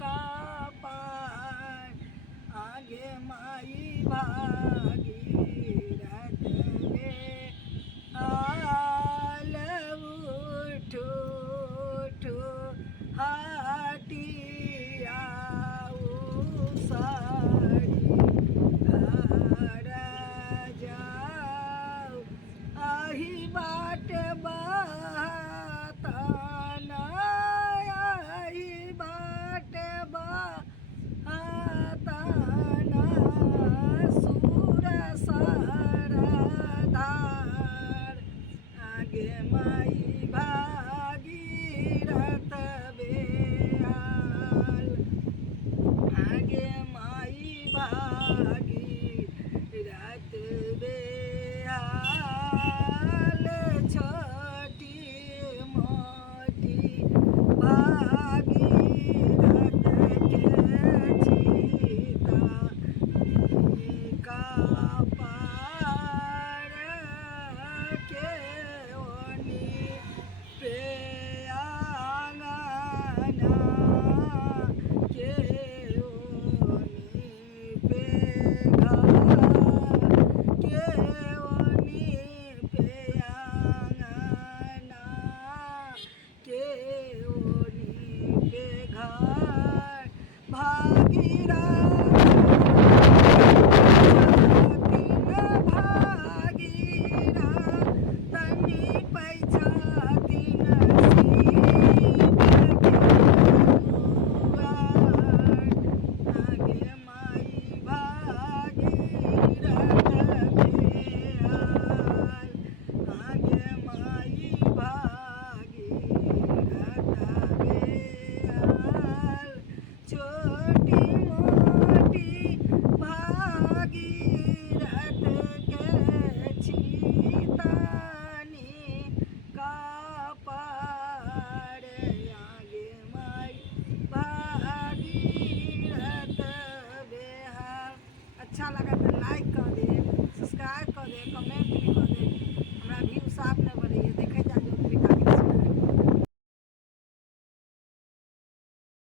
का पार आगे माई भागीरथ रे आल उठो उठो हाटिया साड़ी जाओ आही बाट बहताना आही बाट बहताना सूर सरदार आगे माई भागीरथ बेहाल आगे माई भागीरथ बेहाल छोटी मोटी भागीरथ के सीता का पार के ओनी पे आंगना के ओनी पे घर के ओनी पे आंगना के ओनी पे घर भागीरथ तनी पैसा तीन आगे माई भागीरथ बेहाल आगे माई भागीरथ बेहाल छोटी मोटी भागीरथ के छीतानी का पार आगे माई भागीरथ बेहाल। अच्छा लगा तो लाइक कर।